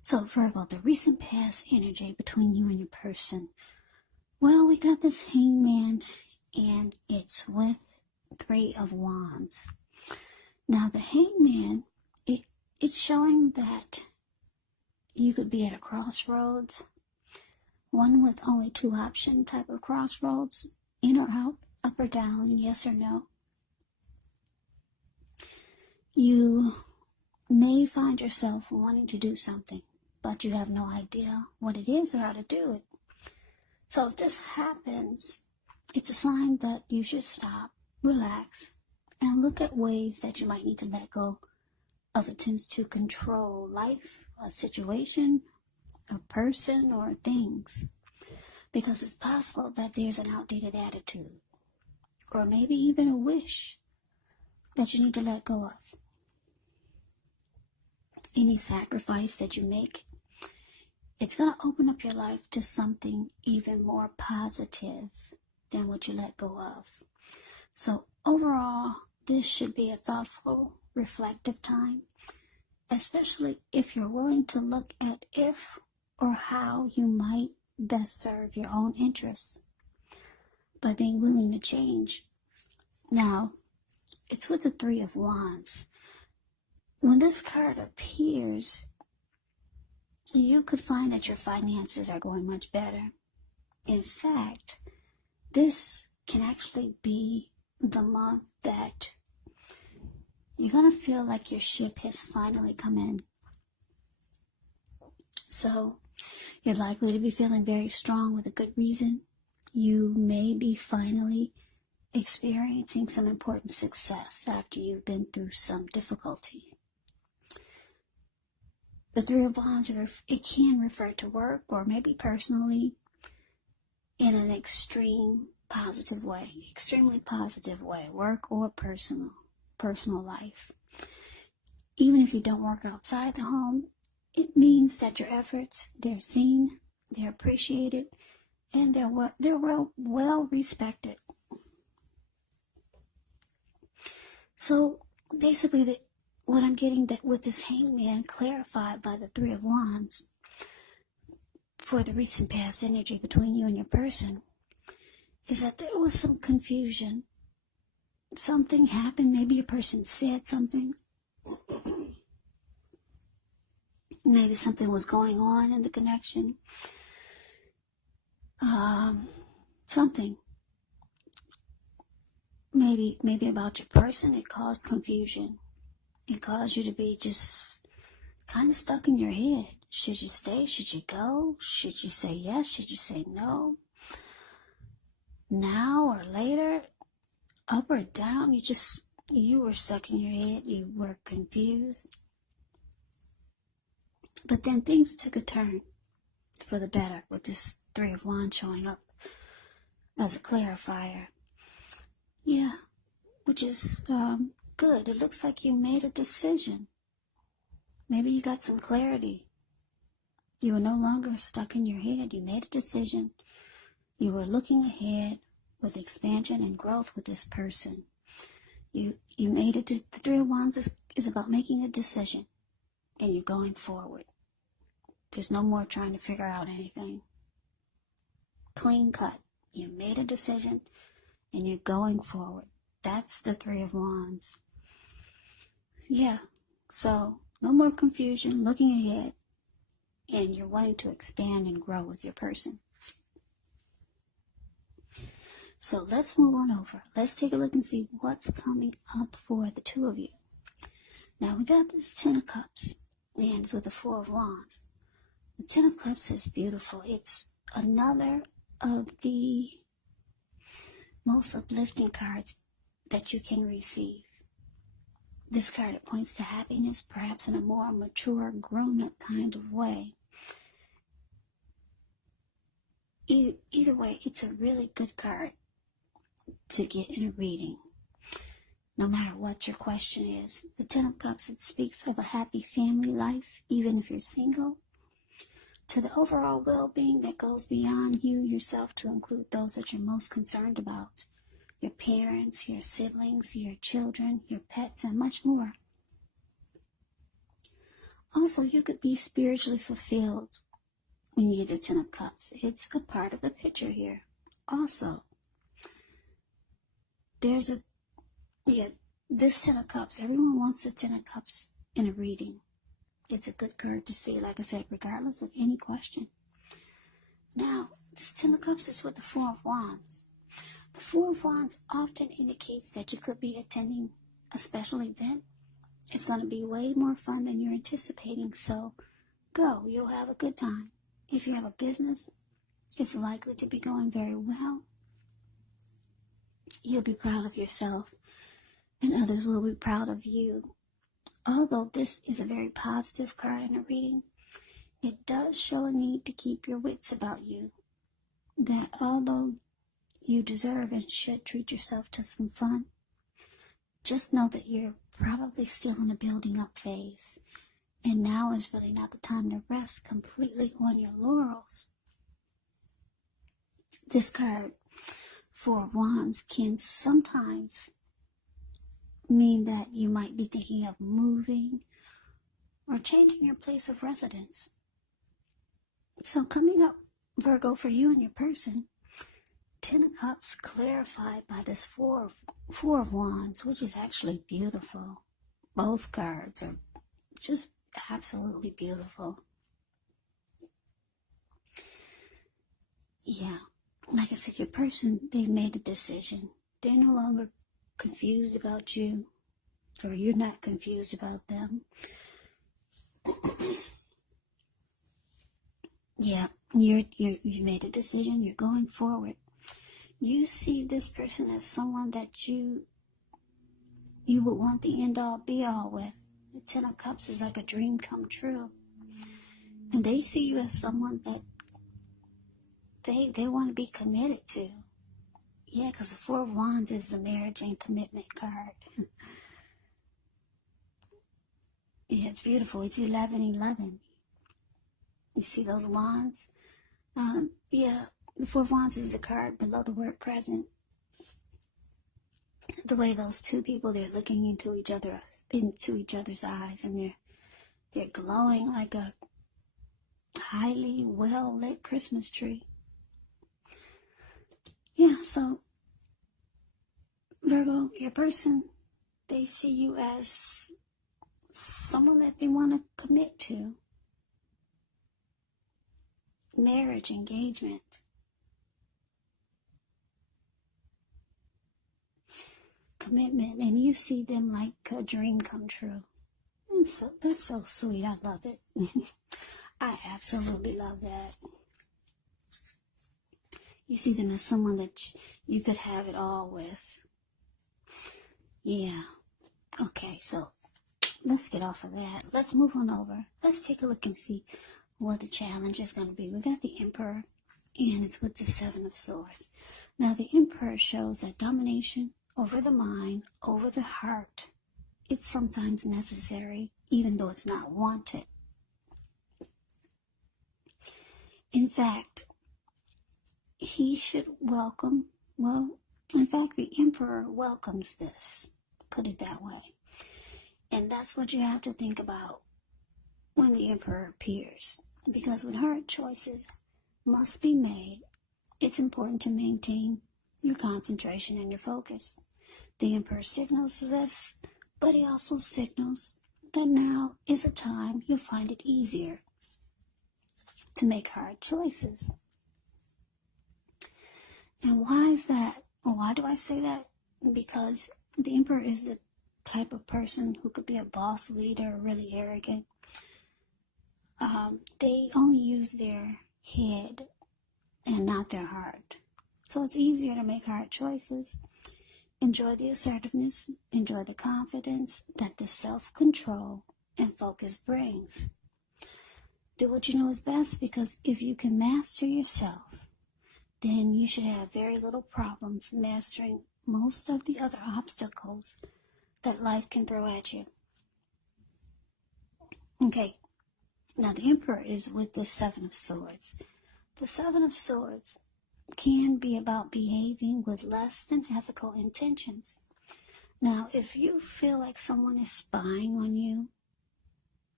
So Virgo, the recent past energy between you and your person. Well, we got this Hangman, and it's with Three of Wands. Now, the Hangman, it's showing that you could be at a crossroads, one with only two option type of crossroads, in or out, up or down, yes or no. You may find yourself wanting to do something, but you have no idea what it is or how to do it. So if this happens, it's a sign that you should stop, relax, and look at ways that you might need to let go of attempts to control life, a situation, a person, or things. Because it's possible that there's an outdated attitude, or maybe even a wish that you need to let go of. Any sacrifice that you make, it's going to open up your life to something even more positive than what you let go of. So overall, this should be a thoughtful, reflective time, especially if you're willing to look at if or how you might best serve your own interests by being willing to change. Now, it's with the Three of Wands. When this card appears, you could find that your finances are going much better. In fact, this can actually be the month that you're going to feel like your ship has finally come in. So, you're likely to be feeling very strong with a good reason. You may be finally experiencing some important success after you've been through some difficulty. The Three of Wands, it can refer to work or maybe personally in an extremely positive way, work or personal life. Even if you don't work outside the home, it means that your efforts, they're seen, they're appreciated, and they're well respected. So basically, what I'm getting that with this Hangman clarified by the Three of Wands for the recent past energy between you and your person is that there was some confusion. Something happened. Maybe your person said something. Maybe something was going on in the connection. Something. Maybe about your person. It caused confusion. It caused you to be just kind of stuck in your head. Should you stay? Should you go? Should you say yes? Should you say no? Now or later? Up or down? You were stuck in your head. You were confused. But then things took a turn for the better with this Three of Wands showing up as a clarifier. Yeah, which is good. It looks like you made a decision. Maybe you got some clarity. You were no longer stuck in your head. You made a decision. You were looking ahead with expansion and growth with this person. You made it. The Three of Wands is about making a decision, and you're going forward. There's no more trying to figure out anything. Clean cut. You made a decision, and you're going forward. That's the Three of Wands. Yeah, so no more confusion, looking ahead, and you're wanting to expand and grow with your person. So let's move on over. Let's take a look and see what's coming up for the two of you. Now we got this Ten of Cups, and it's with the Four of Wands. The Ten of Cups is beautiful. It's another of the most uplifting cards that you can receive. This card, it points to happiness, perhaps in a more mature, grown-up kind of way. Either way, it's a really good card to get in a reading, no matter what your question is. The Ten of Cups, it speaks of a happy family life, even if you're single, to the overall well-being that goes beyond you yourself to include those that you're most concerned about. Your parents, your siblings, your children, your pets, and much more. Also, you could be spiritually fulfilled when you get the Ten of Cups. It's a part of the picture here. Also, there's this Ten of Cups. Everyone wants the Ten of Cups in a reading. It's a good card to see, like I said, regardless of any question. Now, this Ten of Cups is with the Four of Wands. The Four of Wands often indicates that you could be attending a special event. It's going to be way more fun than you're anticipating, so go. You'll have a good time. If you have a business, it's likely to be going very well. You'll be proud of yourself, and others will be proud of you. Although this is a very positive card in a reading, it does show a need to keep your wits about you. That although you deserve and should treat yourself to some fun, just know that you're probably still in a building up phase. And now is really not the time to rest completely on your laurels. This card, Four of Wands, can sometimes mean that you might be thinking of moving or changing your place of residence. So coming up, Virgo, for you and your person, Ten of Cups clarified by this Four of Wands, which is actually beautiful. Both cards are just absolutely beautiful. Yeah, like I said, your person, they've made a decision. They're no longer confused about you, or you're not confused about them. Yeah, you made a decision. You're going forward. You see this person as someone that you would want the end all be all with. The Ten of Cups is like a dream come true, and they see you as someone that they want to be committed to. Yeah, because the Four of Wands is the marriage and commitment card. Yeah, it's beautiful. It's 11-11. You see those wands? Yeah, the Four of Wands is a card below the word present. The way those two people, they're looking into each other's eyes, and they're glowing like a highly well-lit Christmas tree. Yeah, so Virgo, your person, they see you as someone that they want to commit to. Marriage, engagement. Commitment, and you see them like a dream come true. And so that's so sweet. I love it. I absolutely love that. You see them as someone that you could have it all with. Yeah. Okay, so let's get off of that. Let's move on over. Let's take a look and see what the challenge is going to be. We got the Emperor, and it's with the Seven of Swords. Now, the Emperor shows that domination over the mind, over the heart, it's sometimes necessary, even though it's not wanted. In fact, he should welcome, the Emperor welcomes this, put it that way. And that's what you have to think about when the Emperor appears. Because when hard choices must be made, it's important to maintain your concentration and your focus. The Emperor signals this, but he also signals that now is a time you'll find it easier to make hard choices. And why is that? Why do I say that? Because the Emperor is the type of person who could be a boss leader, really arrogant. They only use their head and not their heart. So it's easier to make hard choices. Enjoy the assertiveness, enjoy the confidence that the self-control and focus brings. Do what you know is best, because if you can master yourself, then you should have very little problems mastering most of the other obstacles that life can throw at you. Okay, now the Emperor is with the Seven of Swords. The Seven of Swords can be about behaving with less than ethical intentions. Now, if you feel like someone is spying on you,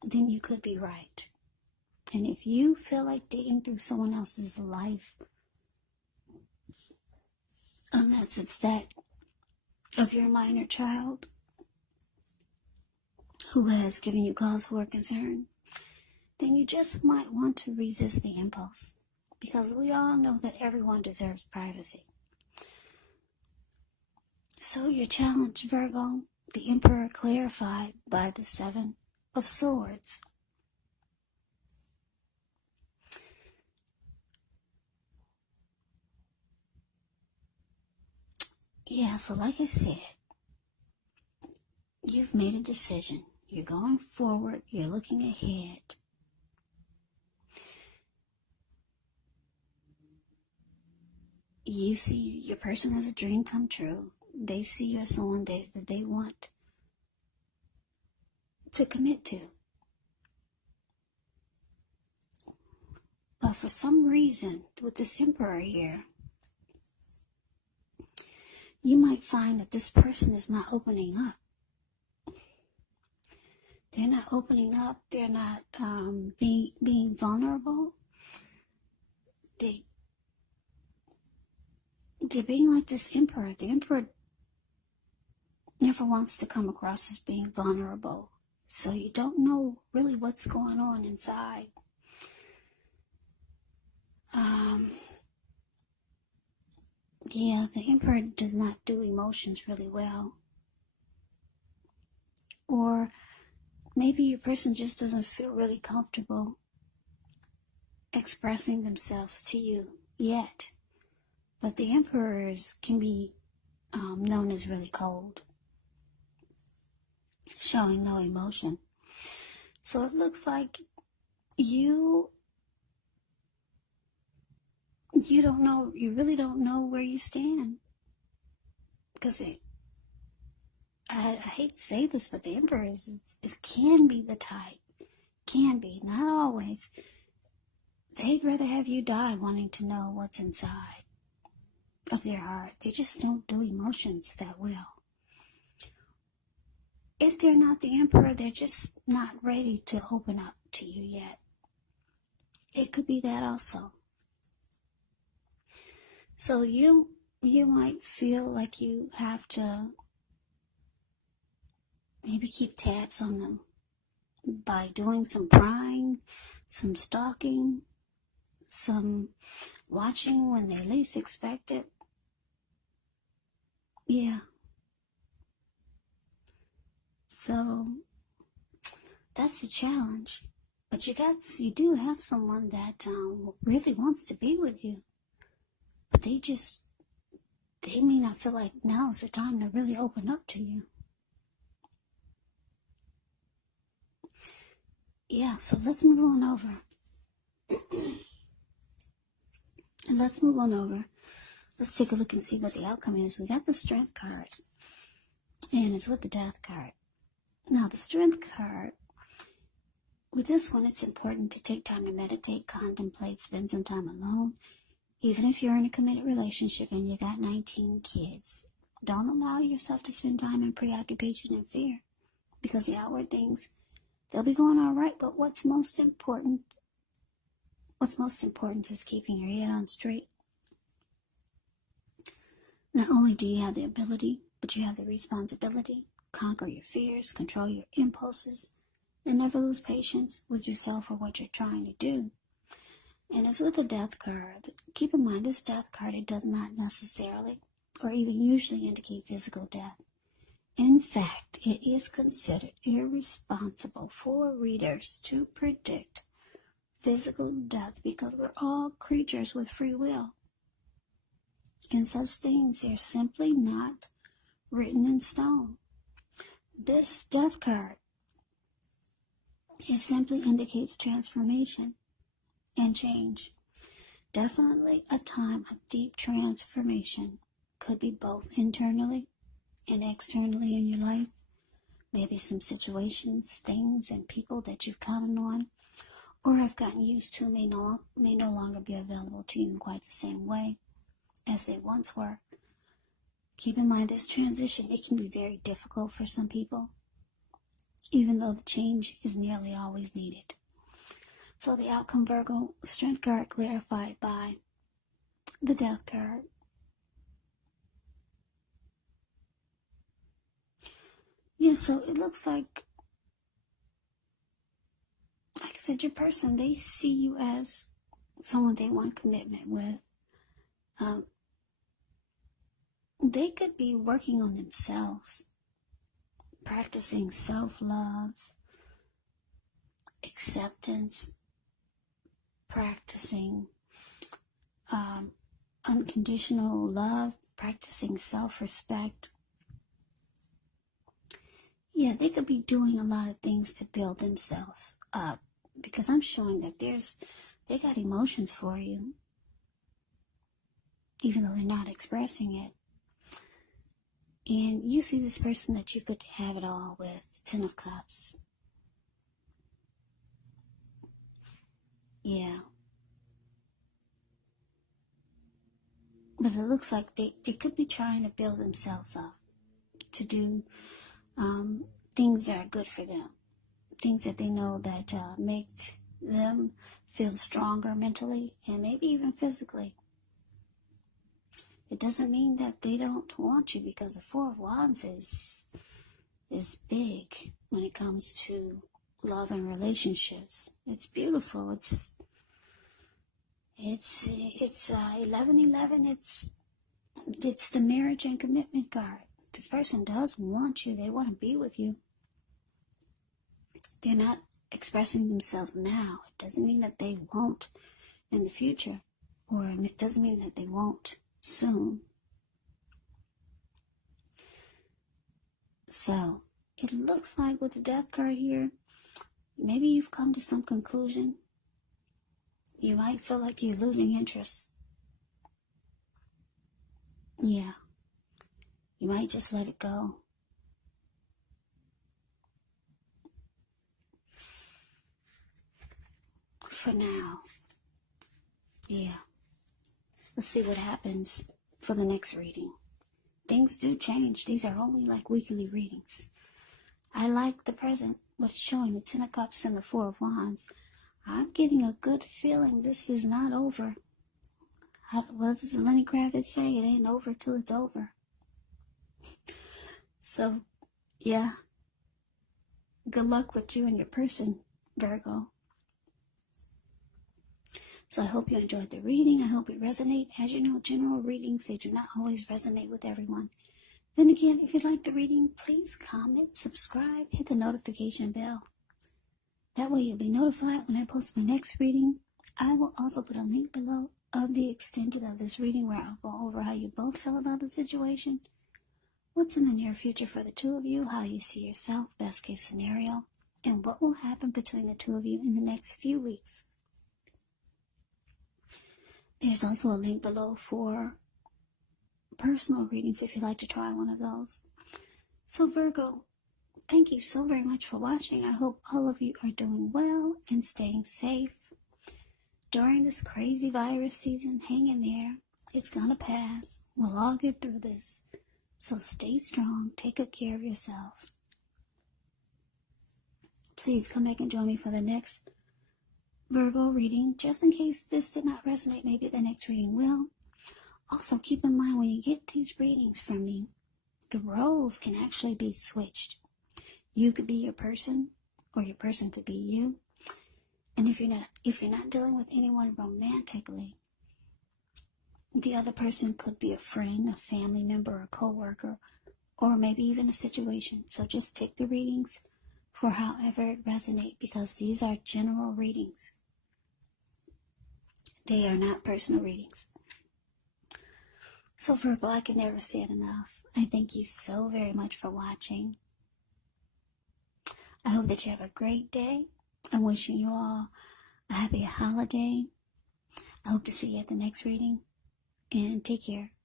then you could be right. And if you feel like digging through someone else's life, unless it's that of your minor child who has given you cause for concern, then you just might want to resist the impulse, because we all know that everyone deserves privacy. So your challenge, Virgo, the Emperor clarified by the Seven of Swords. Yeah, so like I said, you've made a decision. You're going forward. You're looking ahead. You see your person as a dream come true. They see you as someone that they want to commit to. But for some reason, with this Emperor here, you might find that this person is not opening up. They're not opening up. They're not being vulnerable. They're being like this Emperor. The Emperor never wants to come across as being vulnerable. So you don't know really what's going on inside. Yeah, the Emperor does not do emotions really well. Or maybe your person just doesn't feel really comfortable expressing themselves to you yet. But the Emperors can be known as really cold, showing no emotion. So it looks like you really don't know where you stand. Because I hate to say this, but the Emperors, it can be the type, not always. They'd rather have you die wanting to know what's inside of their heart. They just don't do emotions that well. If they're not the Emperor, they're just not ready to open up to you yet. It could be that also. So you might feel like you have to maybe keep tabs on them by doing some prying, some stalking, some watching when they least expect it. Yeah. So that's the challenge. But you do have someone that really wants to be with you. But they may not feel like now is the time to really open up to you. Yeah, so let's move on over. Let's take a look and see what the outcome is. We got the Strength card, and it's with the Death card. Now, the Strength card, with this one, it's important to take time to meditate, contemplate, spend some time alone. Even if you're in a committed relationship and you got 19 kids, don't allow yourself to spend time in preoccupation and fear, because the outward things, they'll be going all right, but what's most important is keeping your head on straight. Not only do you have the ability, but you have the responsibility. Conquer your fears, control your impulses, and never lose patience with yourself or what you're trying to do. And as with the Death card, keep in mind this Death card, it does not necessarily or even usually indicate physical death. In fact, it is considered irresponsible for readers to predict physical death because we're all creatures with free will. And such things, they're simply not written in stone. This Death card, it simply indicates transformation and change. Definitely a time of deep transformation. Could be both internally and externally in your life. Maybe some situations, things, and people that you've counted on or have gotten used to may no longer be available to you in quite the same way as they once were. Keep in mind this transition, it can be very difficult for some people. even though the change is nearly always needed. So the outcome, Virgo, Strength card clarified by the Death card. Yeah, so it looks like I said, your person, they see you as someone they want commitment with. They could be working on themselves, practicing self-love, acceptance, practicing unconditional love, practicing self-respect. Yeah, they could be doing a lot of things to build themselves up, because I'm showing that they got emotions for you, even though they're not expressing it. And you see this person that you could have it all with. Ten of Cups. Yeah. But it looks like they could be trying to build themselves up to do things that are good for them. Things that they know that make them feel stronger mentally and maybe even physically. It doesn't mean that they don't want you, because the Four of Wands is big when it comes to love and relationships. It's beautiful. It's 1111. It's the marriage and commitment card. This person does want you. They want to be with you. They're not expressing themselves now. It doesn't mean that they won't in the future, or it doesn't mean that they won't soon. So it looks like with the Death card here, maybe you've come to some conclusion. You might feel like you're losing interest. Yeah. You might just let it go. For now. Yeah. Let's see what happens for the next reading. Things do change. These are only like weekly readings. I like the present, what it's showing. The Ten of Cups and the Four of Wands. I'm getting a good feeling this is not over. What does Lenny Kravitz say? It ain't over till it's over. So, yeah. Good luck with you and your person, Virgo. So I hope you enjoyed the reading. I hope it resonated. As you know, general readings, they do not always resonate with everyone. Then again, if you like the reading, please comment, subscribe, hit the notification bell. That way you'll be notified when I post my next reading. I will also put a link below of the extended of this reading, where I'll go over how you both feel about the situation, what's in the near future for the two of you, how you see yourself, best case scenario, and what will happen between the two of you in the next few weeks. There's also a link below for personal readings if you'd like to try one of those. So Virgo, thank you so very much for watching. I hope all of you are doing well and staying safe during this crazy virus season. Hang in there. It's gonna pass. We'll all get through this. So stay strong. Take good care of yourselves. Please come back and join me for the next Virgo reading. Just in case this did not resonate, maybe the next reading will. Also, keep in mind when you get these readings from me, the roles can actually be switched. You could be your person, or your person could be you. And if you're not dealing with anyone romantically, the other person could be a friend, a family member, a coworker, or maybe even a situation. So just take the readings for however it resonates, because these are general readings. They are not personal readings. So Virgo, I can never say it enough. I thank you so very much for watching. I hope that you have a great day. I'm wishing you all a happy holiday. I hope to see you at the next reading. And take care.